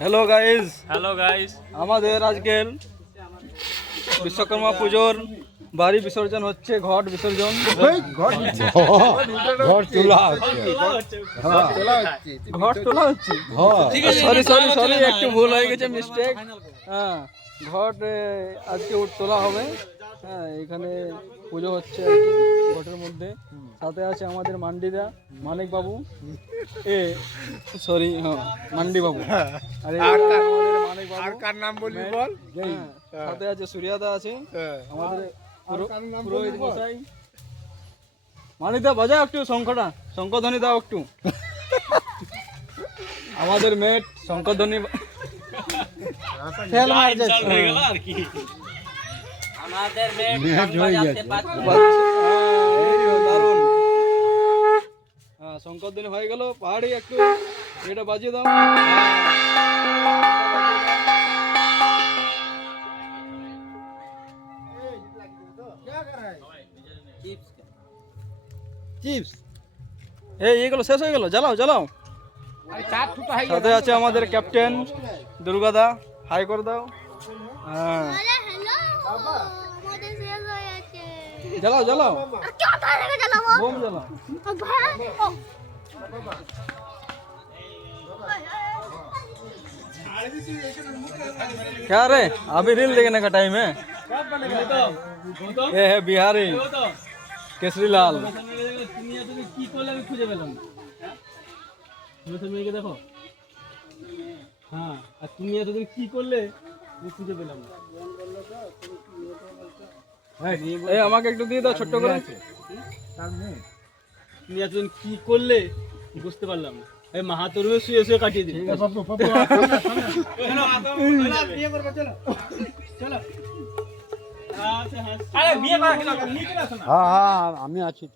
Hello guys, hello guys, আমাদের আজকের বিশ্বকর্মা পুজোর বাড়ি বিসর্জন হচ্ছে, ঘট বিসর্জন। ঘর তোলা ঘট তোলা হচ্ছে। সরি সরি সরি, একটু ভুল হয়ে গেছে, মিস্টেক। হ্যাঁ, ঘট আজকে তোলা হবে। হ্যাঁ, এখানে পুজো হচ্ছে আর কি ঘটের মধ্যে। সাথে আছে আমাদের মান্ডিদা, মানিক বাবু, সরি, হ্যাঁ মান্ডি বাবু। আর মানিক বাবু, কার নাম বলবি বল? সাথে আছে সূর্যাদা আছে, আমাদের পুরোহিত মশাই। মানিকদা বাজাও একটু শঙ্খটা, শঙ্খধ্বনি দাও একটু। আমাদের মেট শঙ্খধ্বনি ফেল মার যাচ্ছে। আমাদের মেট দারুন। হ্যাঁ, শঙ্খধ্বনি হয়ে গেল। পাহাড়ি একটু এটা বাজিয়ে দাও। চিপস এইগুলো শেষ হয়ে গেল, জ্বালাও জ্বালাও। সাথে আছে আমাদের ক্যাপ্টেন দুর্গাদা, হাই করে দাও। হ্যাঁ, জ্বালাও জ্বালাও, বোম জ্বালাও। क्या रे, अभी रील देखने का टाइम है। ये है बिहारी केसरी लाल। কি করলে আমি খুঁজে পেলাম? তুমি মেয়েকে দেখো। হ্যাঁ, আর তুমি এতদিন কি করলে আমি খুঁজে পেলাম না। এই আমাকে একটু দিয়ে দাও ছোট্ট করে। তুমি এতদিন কি করলে বুঝতে পারলাম না। এই মাহাতরুও শুয়ে শুয়ে কাটিয়ে দিই। হ্যাঁ হ্যাঁ, আমি আছি।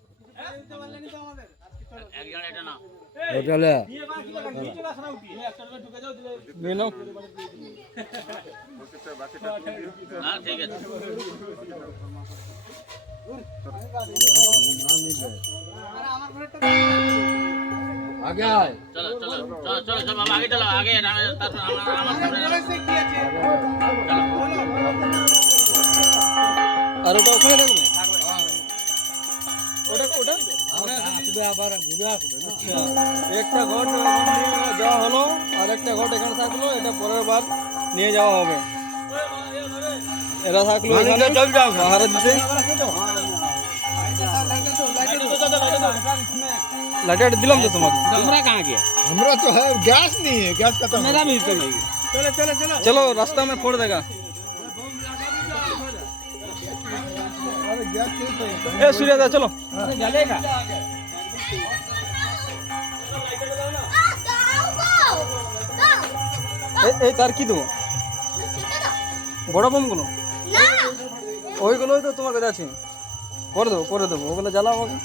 হোটেলে নিয়ে নাও। আগে আয়। চলো চলো চলো চলো চলো বাবা আগে চলো আগে তারপর আমার সামনে আর ওটা ওখানে থাকবে, ওটা ওটা আসবে, আবার ঘুরে আসবে না? আচ্ছা। একটা ঘট নিয়ে যাওয়া হলো, আর একটা ঘট এখানে থাকলো, এটা পরের বার নিয়ে যাওয়া হবে। এরা থাকলো এখানে পাহারা দিতে। লাইটার দিলাম তো তোমাকে। তোমরা कहां गया? हमरा तो है गैस नहीं है, गैस खत्म। मेरा भी तो नहीं। चलो रास्ता में फोड़ देगा। अरे गैस नहीं है। ए सूर्यदा चलो। जलेगा। এই তার কি দেবো? বড় বোমগুলো ওইগুলোই তো তোমার কাছে আছে। করে দেবো ওগুলো জ্বালাও আমাকে।